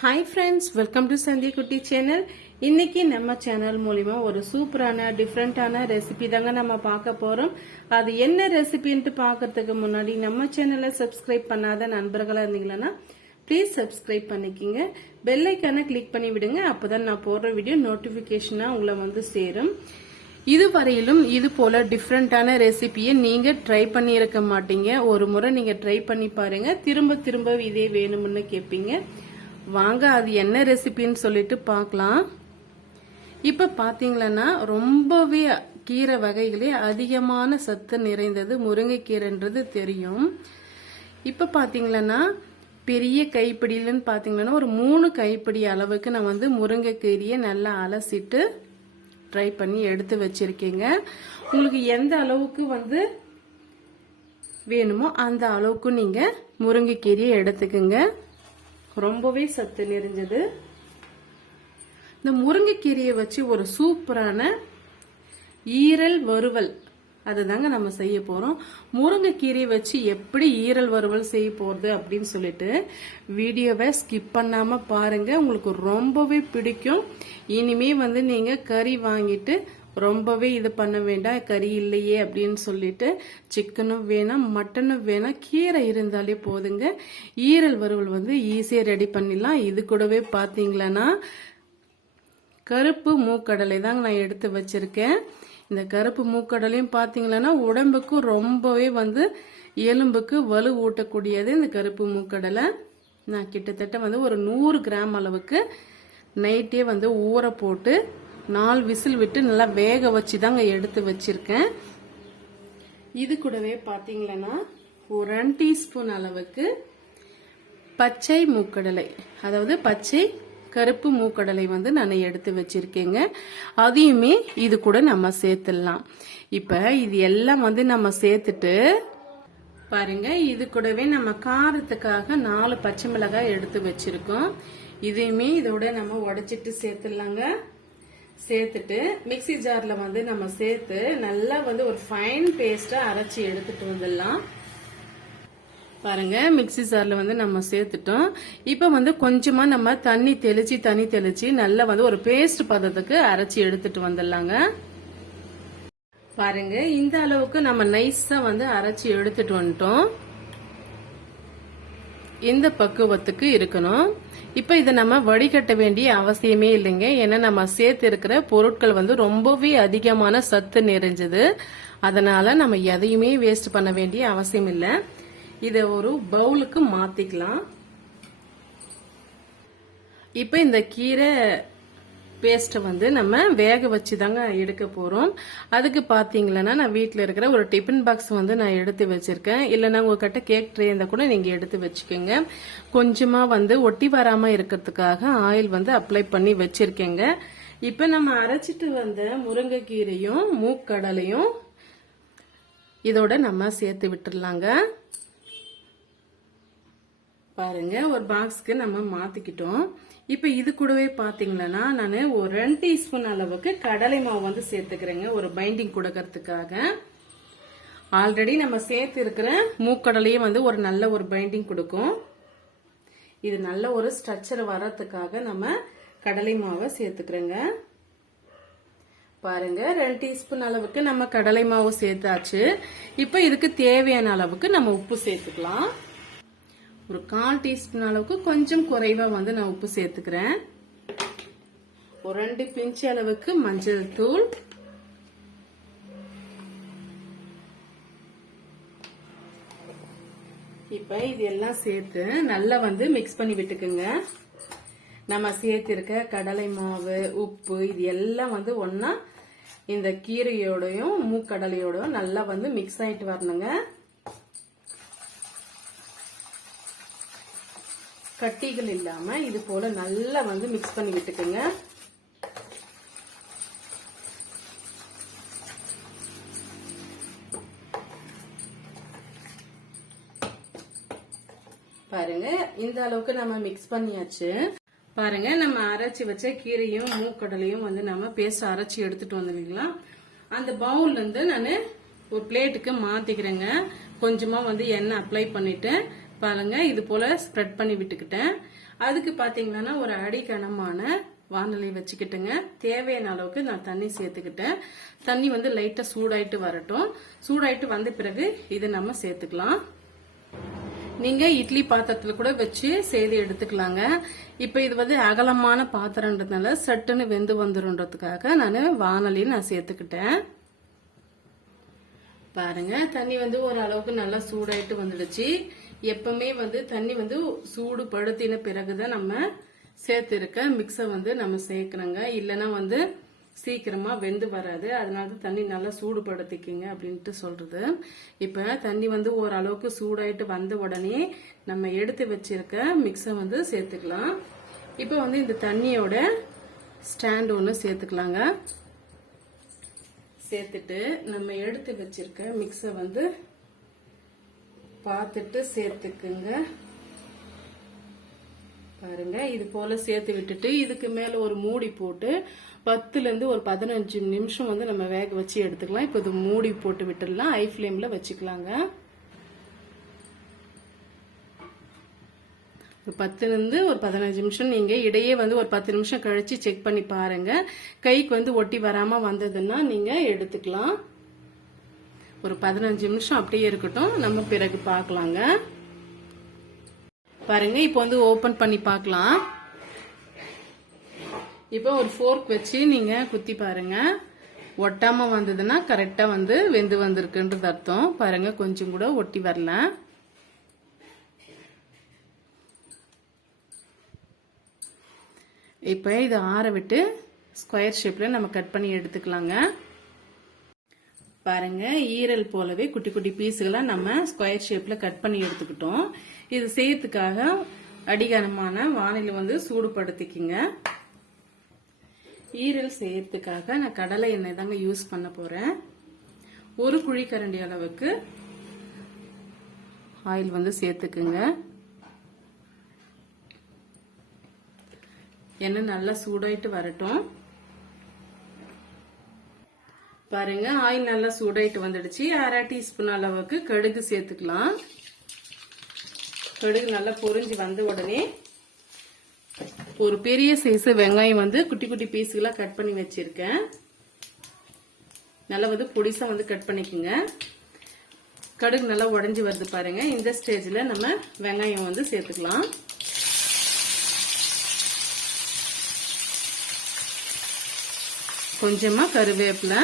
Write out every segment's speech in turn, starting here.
Hi friends welcome to Sandhya குட்டி channel இன்னைக்கு நம்ம சேனல் மூலிமா ஒரு சூப்பரான டிஃப்ரெண்டான ரெசிபி தாங்க நம்ம பார்க்க போகிறோம் அது என்ன ரெசிபின்ட்டு பார்க்கறதுக்கு முன்னாடி நம்ம சேனலை சப்ஸ்கிரைப் பண்ணாத நண்பர்களாக இருந்தீங்களன்னா ப்ளீஸ் சப்ஸ்கிரைப் பண்ணிக்கிங்க. பெல் கிளிக் பண்ணி விடுங்க. அப்போ தான் நான் போடுற வீடியோ நோட்டிஃபிகேஷனாக உங்களை வந்து சேரும். இதுவரையிலும் இது போல டிஃப்ரெண்டான ரெசிபியை நீங்க ட்ரை பண்ணியிருக்க மாட்டீங்க. ஒரு முறை நீங்க ட்ரை பண்ணி பாருங்க. திரும்ப திரும்ப இதே வேணும்னு கேட்பீங்க வாங்க அது என்ன ரெசிபின்னு சொல்லிட்டு பார்க்கலாம். இப்ப பாத்தீங்களன்னா ரொம்பவே கீரை வகைகளே அதிகமான சத்து நிறைந்தது முருங்கைக்கீரைன்றது தெரியும். இப்ப பாத்தீங்களன்னா பெரிய கைப்பிடியிலன்னு பாத்தீங்கன்னா ஒரு மூணு கைப்பிடி அளவுக்கு நான் வந்து முருங்கைக்கீரையை நல்லா அலசிட்டு ட்ரை பண்ணி எடுத்து வச்சுருக்கேங்க. உங்களுக்கு எந்த அளவுக்கு வந்து வேணுமோ அந்த அளவுக்கு நீங்க முருங்கைக்கீரையை எடுத்துக்கோங்க. ரொம்பவே சத்து நிறைஞ்சது. இந்த முருங்கைக்கீரையை வச்சு ஒரு சூப்பரான ஈரல் வறுவல். அதுதாங்க நம்ம செய்ய போகிறோம் முருங்கைக்கீரையை வச்சு எப்படி ஈரல் வறுவல் செய்ய போகிறது அப்படின்னு சொல்லிட்டு வீடியோவை ஸ்கிப் பண்ணாமல் பாருங்கள் உங்களுக்கு ரொம்பவே பிடிக்கும். இனிமே வந்து நீங்கள் கறி வாங்கிட்டு ரொம்பவே இது பண்ண வேண்டாம் கறி இல்லையே அப்படின்னு சொல்லிட்டு சிக்கனும் வேணாம் மட்டனும் வேணாம் கீரை இருந்தாலே போதுங்க. ஈரல் வறுவல் வந்து ஈஸியாக ரெடி பண்ணிடலாம். இது கூடவே பார்த்தீங்களன்னா கருப்பு மூக்கடலை தாங்க நான் எடுத்து வச்சிருக்கேன். இந்த கருப்பு மூக்கடலையும் பார்த்தீங்களன்னா உடம்புக்கு ரொம்பவே வந்து எலும்புக்கு வலு ஊட்டக்கூடியது இந்த கருப்பு மூக்கடலை. நான் கிட்டத்தட்ட வந்து ஒரு நூறு கிராம் அளவுக்கு நைட்டே வந்து ஊற போட்டு நாலு விசில் விட்டு நல்லா வேக வச்சு தாங்க எடுத்து வச்சிருக்கேன். இது கூடவே பார்த்தீங்களன்னா ஒரு ரெண்டு டீஸ்பூன் அளவுக்கு பச்சை மூக்கடலை. அதாவது பச்சை கருப்பு மூக்கடலை வந்து நான் எடுத்து வச்சிருக்கேங்க. அதையுமே இது கூட நம்ம சேர்த்துடலாம். இப்போ இது எல்லாம் வந்து நம்ம சேர்த்துட்டு பாருங்க இது கூடவே நம்ம காரத்துக்காக நாலு பச்சை மிளகாய் எடுத்து வச்சிருக்கோம். இதையுமே இதோட நம்ம உடைச்சிட்டு சேர்த்துடலாங்க. சேர்த்துட்டு மிக்ஸி ஜாரில் வந்து நம்ம சேர்த்து நல்லா வந்து ஒரு ஃபைன் பேஸ்ட்டாக அரைச்சி எடுத்துட்டு வந்துடலாம். பாருங்க மிக்ஸி ஜாரில் வந்து நம்ம சேர்த்துட்டோம். இப்போ வந்து கொஞ்சமாக நம்ம தண்ணி தெளிச்சு தண்ணி தெளிச்சு நல்லா வந்து ஒரு பேஸ்ட் பதத்துக்கு அரைச்சி எடுத்துட்டு வந்துடலாங்க. பாருங்க இந்த அளவுக்கு நம்ம நைஸா வந்து அரைச்சி எடுத்துட்டு வந்துட்டோம். இந்த பக்குவத்துக்கு இருக்கணும். இப்ப இதை நம்ம வடிகட்ட வேண்டிய அவசியமே இல்லைங்க. ஏன்னா நம்ம சேர்த்து இருக்கிற பொருட்கள் வந்து ரொம்பவே அதிகமான சத்து நிறைஞ்சது. அதனால நம்ம எதையுமே வேஸ்ட் பண்ண வேண்டிய அவசியம் இல்லை. இதை ஒரு பவுலுக்கு மாத்திக்கலாம். இப்ப இந்த கீரை பேஸ்ட்டை வந்து நம்ம வேக வச்சு தாங்க எடுக்க போகிறோம் அதுக்கு பார்த்தீங்களன்னா நான் வீட்டில் இருக்கிற ஒரு டிஃபன் பாக்ஸ் வந்து நான் எடுத்து வச்சுருக்கேன். இல்லைன்னா உங்கள்கிட்ட கேக் ட்ரே இருந்தால் கூட நீங்கள் எடுத்து வச்சுக்கோங்க. கொஞ்சமாக வந்து ஒட்டி வராமல் இருக்கிறதுக்காக ஆயில் வந்து அப்ளை பண்ணி வச்சிருக்கேங்க. இப்போ நம்ம அரைச்சிட்டு வந்த முருங்கைக்கீரையும் மூக்கடலையும் இதோட நம்ம சேர்த்து விட்டுடலாங்க பாருங்க ஒரு பாக்ஸ்க்கு நம்ம மாற்றிக்கிட்டோம் இப்போ இது கூடவே பாத்தீங்கன்னா நான் ஒரு ரெண்டு டீஸ்பூன் அளவுக்கு கடலை மாவு வந்து சேர்த்துக்கிறேங்க ஒரு பைண்டிங் கொடுக்கறதுக்காக. ஆல்ரெடி நம்ம சேர்த்து இருக்கிற மூக்கடலையும் வந்து ஒரு நல்ல ஒரு பைண்டிங் கொடுக்கும். இது நல்ல ஒரு ஸ்ட்ரக்சர் வர்றதுக்காக நம்ம கடலை மாவை சேர்த்துக்கிறேங்க. பாருங்க ரெண்டு டீஸ்பூன் அளவுக்கு நம்ம கடலை மாவு சேர்த்தாச்சு. இப்போ இதுக்கு தேவையான அளவுக்கு நம்ம உப்பு சேர்த்துக்கலாம். ஒரு கால் டீஸ்பூன் அளவுக்கு கொஞ்சம் குறைவா வந்து நான் உப்பு சேர்த்துக்கிறேன். ஒரு ரெண்டு பிஞ்சு அளவுக்கு மஞ்சள் தூள். இப்ப இது எல்லாம் சேர்த்து நல்லா வந்து மிக்ஸ் பண்ணி விட்டுக்குங்க. நம்ம சேர்த்திருக்க கடலை மாவு உப்பு இது எல்லாம் வந்து ஒன்னா இந்த கீரையோடையும் மூக்கடலையோடையும் நல்லா வந்து மிக்ஸ் ஆயிட்டு வரணுங்க. கட்டிகள் இல்லாம இது போல நல்லா வந்து மிக்ஸ் பண்ணி விட்டுக்குங்க. பாருங்க இந்த அளவுக்கு நம்ம மிக்ஸ் பண்ணியாச்சு. பாருங்க நம்ம அரைச்சி வச்ச கீரையும் மூக்கடலையும் வந்து நம்ம பேஸ்ட் அரைச்சி எடுத்துட்டு வந்துருக்கலாம் அந்த பவுல்ல இருந்து நான் ஒரு பிளேட்டுக்கு மாத்திக்கிறேங்க. கொஞ்சமா வந்து எண்ணெய் அப்ளை பண்ணிட்டு பாருங்க இது போல ஸ்ப்ரெட் பண்ணி விட்டுக்கிட்டேன். அதுக்கு பாத்தீங்கன்னா ஒரு அடிக்கனமான வானொலி வச்சுக்கிட்டுங்க. தேவையான அளவுக்கு நான் தண்ணி சேர்த்துக்கிட்டேன். தண்ணி வந்து லைட்டா சூடாயிட்டு வரட்டும். சூடாயிட்டு வந்த பிறகு இதை நம்ம சேர்த்துக்கலாம். நீங்க இட்லி பாத்திரத்துல கூட வச்சு செய்து எடுத்துக்கலாங்க. இப்ப இது வந்து அகலமான பாத்திரன்றதுனால சட்டுன்னு வெந்து வந்துருன்றதுக்காக நான் வானொலியை நான் சேர்த்துக்கிட்டேன். பாருங்க தண்ணி வந்து ஒரு அளவுக்கு நல்லா சூடாயிட்டு வந்துடுச்சு. எப்பவுமே வந்து தண்ணி வந்து சூடு படுத்தின பிறகுதான் நம்ம சேர்த்திருக்க. மிக்ஸை வந்து நம்ம சேர்க்குறோங்க இல்லைன்னா வந்து சீக்கிரமா வெந்து வராது. அதனால தான் தண்ணி நல்லா சூடுபடுத்திக்கிங்க அப்படின்ட்டு சொல்றது. இப்ப தண்ணி வந்து ஓரளவுக்கு சூடாயிட்டு வந்த உடனே நம்ம எடுத்து வச்சிருக்க மிக்ஸை வந்து சேர்த்துக்கலாம். இப்போ வந்து இந்த தண்ணியோட ஸ்டாண்ட் ஒன்று சேர்த்துக்கலாங்க. சேர்த்துட்டு நம்ம எடுத்து வச்சிருக்க மிக்ஸை வந்து பார்த்துட்டு சேர்த்துக்குங்க. பாருங்க இது போல சேர்த்து விட்டுட்டு இதுக்கு மேல ஒரு மூடி போட்டு பத்துல இருந்து ஒரு பதினஞ்சு நிமிஷம் வந்து நம்ம வேக வச்சு எடுத்துக்கலாம். இப்போ இது மூடி போட்டு விட்டுடலாம். ஹை ஃப்ளேமில் வச்சுக்கலாங்க. பத்துலேருந்து ஒரு பதினஞ்சு நிமிஷம் நீங்கள் இடையே வந்து ஒரு பத்து நிமிஷம் கழித்து செக் பண்ணி பாருங்கள் கைக்கு வந்து ஒட்டி வராமல் வந்ததுன்னா நீங்கள் எடுத்துக்கலாம். ஒரு பதினஞ்சு நிமிஷம் அப்படியே இருக்கட்டும். நம்ம பிறகு பார்க்கலாங்க. பாருங்க இப்போ வந்து ஓப்பன் பண்ணி பார்க்கலாம். இப்போ ஒரு ஃபோர்க் வச்சு நீங்க குத்தி பாருங்க. ஒட்டாம வந்ததுன்னா கரெக்டா வந்து வெந்து வந்திருக்குன்றது அர்த்தம். பாருங்க கொஞ்சம் கூட ஒட்டி வரல. இப்போ இதை ஆற விட்டு ஸ்கொயர் ஷேப்பில் நம்ம கட் பண்ணி எடுத்துக்கலாங்க. பாருங்க ஈரல் போலவே குட்டி குட்டி பீஸுகளாக நம்ம ஸ்கொயர் ஷேப்பில் கட் பண்ணி எடுத்துக்கிட்டோம். இது செய்யறதுக்காக அடிகாரமான வானிலை வந்து சூடுபடுத்திக்கிங்க. ஈரல் செய்யறதுக்காக நான் கடலை எண்ணெய் தாங்க யூஸ் பண்ண போகிறேன் ஒரு குழிக்கரண்டி அளவுக்கு ஆயில் வந்து சேர்த்துக்குங்க. எண்ணெய் நல்லா சூடாயிட்டு வரட்டும். பாருங்க ஆயில் நல்லா சூடாயிட்டு வந்துடுச்சு. அரை டீஸ்பூன் அளவுக்கு கடுகு சேர்த்துக்கலாம். கடுகு நல்லா பொறிஞ்சு வந்த உடனே ஒரு பெரிய சைஸ் வெங்காயம் வந்து குட்டி குட்டி பீஸுகளாக கட் பண்ணி வச்சிருக்கேன். நல்லா வந்து பொடிசா வந்து கட் பண்ணிக்கோங்க. கடுகு நல்லா உடஞ்சி வருது பாருங்க. இந்த ஸ்டேஜில் நம்ம வெங்காயம் வந்து சேர்த்துக்கலாம். கொஞ்சமா கருவேப்பிலை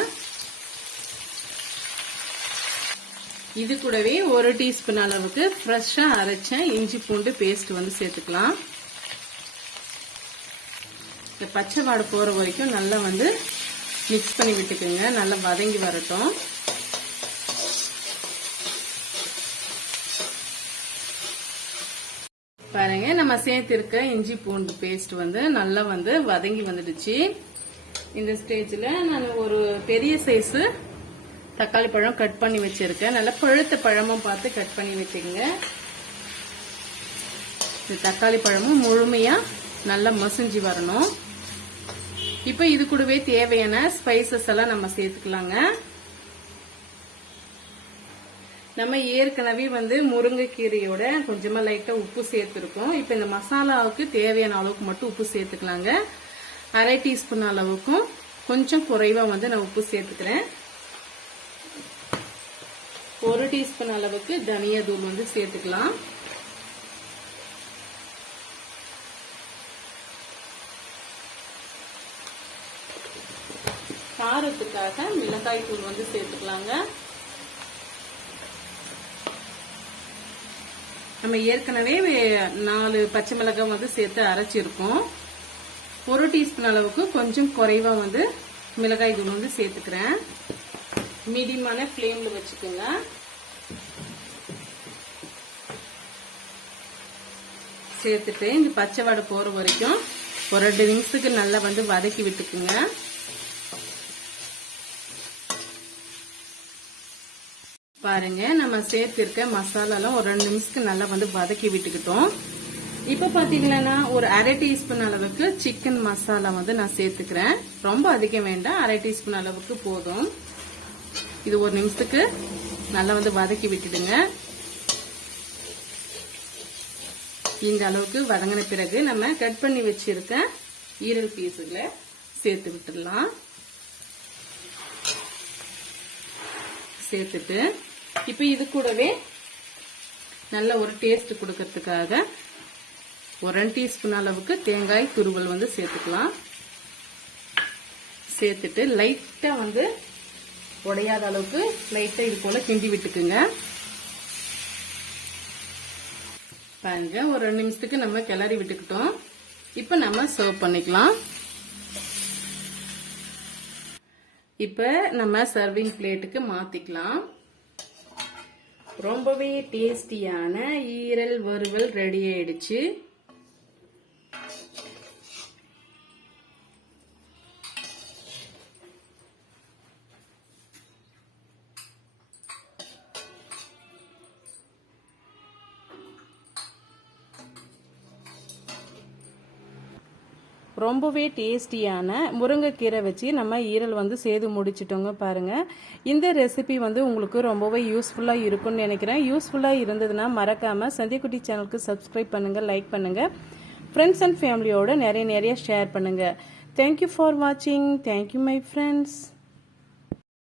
இது கூடவே ஒரு டீஸ்பூன் அளவுக்கு ஃப்ரெஷ்ஷா அரைச்ச இஞ்சி பூண்டு பேஸ்ட் வந்து சேர்த்துக்கலாம். இந்த பச்சை வாடை போற வரைக்கும் நல்லா வந்து மிக்ஸ் பண்ணி விட்டுக்குங்க. நல்லா வதங்கி வரட்டும். பாருங்க நம்ம சேர்த்திருக்க இஞ்சி பூண்டு பேஸ்ட் வந்து நல்லா வந்து வதங்கி வந்துடுச்சு. இந்த ஸ்டேஜ்ல நான் ஒரு பெரிய சைஸ் தக்காளி பழம் கட் பண்ணி வச்சிருக்கேன். நல்லா பழுத்த பழமும் பார்த்து கட் பண்ணி வச்சுக்கோங்க. இந்த தக்காளி பழமும் முழுமையா நல்லா மசிஞ்சு வரணும். இப்போ இது கூடவே தேவையான ஸ்பைசஸ் எல்லாம் நம்ம சேர்த்துக்கலாங்க. நம்ம ஏற்கனவே வந்து முருங்கைக்கீரையோட கொஞ்சமா லைட்டா உப்பு சேர்த்துருக்கோம். இப்போ இந்த மசாலாவுக்கு தேவையான அளவுக்கு மட்டும் உப்பு சேர்த்துக்கலாங்க. அரை டீஸ்பூன் அளவுக்கும் கொஞ்சம் குறைவா வந்து நான் உப்பு சேர்த்துக்கிறேன். ஒரு டீஸ்பூன் அளவுக்கு தனியா தூள் வந்து சேர்த்துக்கலாம். காரத்துக்காக மிளகாய் தூள் வந்து சேர்த்துக்கலாங்க. நம்ம ஏற்கனவே நாலு பச்சை மிளகாய் வந்து சேர்த்து அரைச்சிருக்கோம். ஒரு டீஸ்பூன் அளவுக்கு கொஞ்சம் குறைவா வந்து மிளகாய் தூள் வந்து சேர்த்துக்கிறேன். மீடியமான ஃப்ளேமில் வச்சுக்கோங்க. சேர்த்துட்டு இந்த பச்சை வடை போற வரைக்கும் ஒரு ரெண்டு நிமிஷத்துக்கு நல்லா வந்து வதக்கி விட்டுக்குங்க. பாருங்க நம்ம சேர்த்திருக்க மசாலாலாம் ஒரு ரெண்டு நிமிஷத்துக்கு நல்லா வந்து வதக்கி விட்டுக்கிட்டோம். இப்ப பாத்தீங்கன்னா ஒரு அரை டீஸ்பூன் அளவுக்கு சிக்கன் மசாலா வந்து நான் சேர்த்துக்கிறேன். ரொம்ப அதிகம் வேண்டாம் அரை டீஸ்பூன் அளவுக்கு போதும். இது ஒரு நிமிஷத்துக்கு நல்லா வந்து வதக்கி விட்டுடுங்க. இந்த அளவுக்கு வதங்கின பிறகு நம்ம கட் பண்ணி வச்சிருக்க ஈரல் பீஸுகளை சேர்த்து விட்டுடலாம். சேர்த்துட்டு இப்போ இது கூடவே நல்ல ஒரு டேஸ்ட் கொடுக்கறதுக்காக ஒரு ரெண்டு டீஸ்பூன் அளவுக்கு தேங்காய் துருவல் வந்து சேர்த்துக்கலாம். சேர்த்துட்டு லைட்டாக வந்து உடையாத அளவுக்கு லைட்டாக இது போல் கிண்டி விட்டுக்குங்க. பாருங்க ஒரு ரெண்டு நிமிஷத்துக்கு நம்ம கிளறி விட்டுக்கிட்டோம். இப்போ நம்ம சர்வ் பண்ணிக்கலாம். இப்போ நம்ம சர்விங் பிளேட்டுக்கு மாற்றிக்கலாம் ரொம்பவே டேஸ்டியான ஈரல் வறுவல் ரெடி ஆயிடுச்சு. ரொம்பவே டேஸ்டியான முருங்கைக்கீரை வச்சு நம்ம ஈரல் வந்து சேர்த்து முடிச்சிட்டோங்க பாருங்க. இந்த ரெசிபி வந்து உங்களுக்கு ரொம்பவே யூஸ்ஃபுல்லாக இருக்கும்னு நினைக்கிறேன். யூஸ்ஃபுல்லாக இருந்ததுன்னா மறக்காமல் சந்தியக்குட்டி சேனலுக்கு சப்ஸ்கிரைப் பண்ணுங்கள் லைக் பண்ணுங்கள் ஃப்ரெண்ட்ஸ் அண்ட் ஃபேமிலியோடு நிறைய நிறைய ஷேர் பண்ணுங்கள் தேங்க்யூ ஃபார் வாட்சிங் தேங்க்யூ மை ஃப்ரெண்ட்ஸ்